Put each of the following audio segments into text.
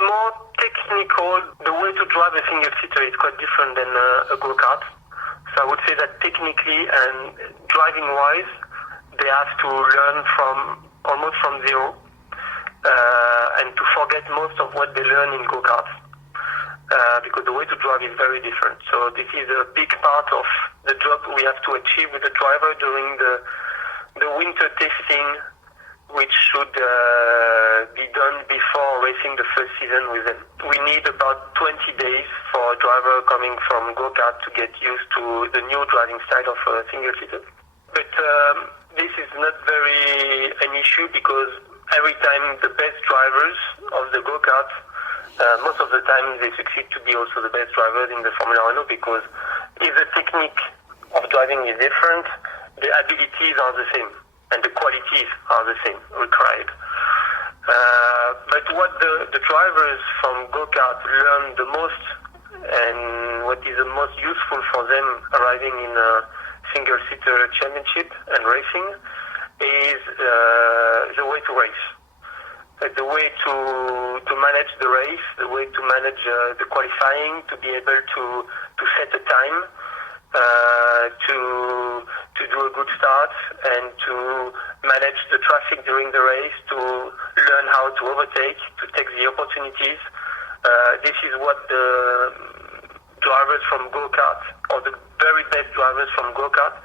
more technical. The way to drive a single-seater is quite different than a go-kart. So I would say that technically and driving-wise, they have to learn almost from zero and to forget most of what they learn in go-karts because the way to drive is very different. So this is a big part of the job we have to achieve with the driver during the winter testing, which should be done before racing the first season with them. We need about 20 days for a driver coming from go-kart to get used to the new driving style of a single-seater. But this is not very an issue because every time the best drivers of the go-kart, most of the time they succeed to be also the best drivers in the Formula Renault because if the technique of driving is different, the abilities are the same and the qualities are the same required. But what the drivers from go-kart learn the most and what is the most useful for them arriving in a single-seater championship and racing is the way to race. The way to manage the race, the way to manage the qualifying, to be able to set a time, to do a good start, and to manage the traffic during the race, to learn how to overtake, to take the opportunities. This is what the drivers from go-kart, or the very best drivers from go-kart,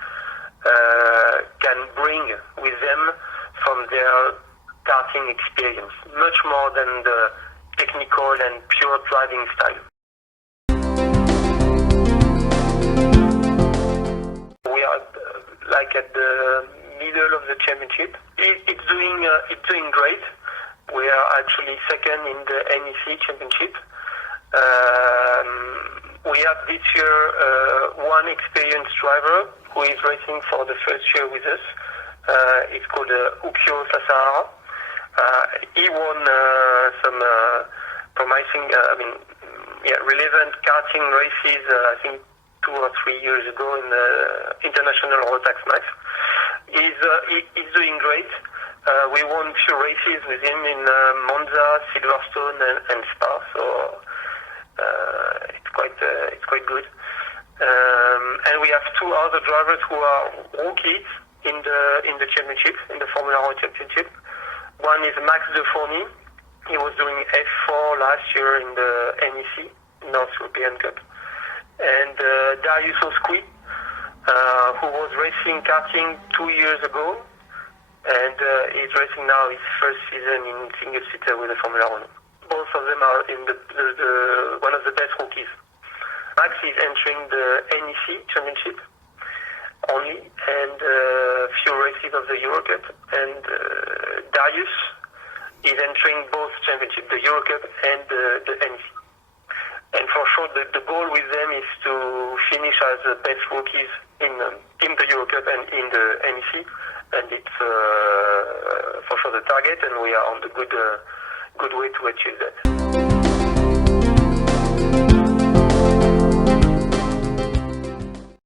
can bring with them from their karting experience, much more than the technical and pure driving style. We are like at the middle of the championship. It's doing great. We are actually second in the NEC championship. We have this year one experienced driver who is racing for the first year with us. It's called Ukyo Sasahara. He won some promising, relevant karting races, I think 2 or 3 years ago in the International Rotax Max. He's doing great. We won a few races with him in Monza, Silverstone, and Spa, so it's quite good. And we have 2 other drivers who are rookies in the championship, in the Formula One championship. One is Max De Fourny. He was doing F4 last year in the NEC, North European Cup. And Darius Osqui, who was racing karting 2 years ago, and he's racing now his first season in single-seater with the Formula One. Both of them are in the one of the best rookies. Max is entering the NEC championship only, and a few races of the Euro Cup, and Darius is entering both championships, the Euro Cup and the NEC. And for sure, the goal with them is to finish as the best rookies in the Euro Cup and in the NEC, and it's for sure the target, and we are on the good way to achieve that.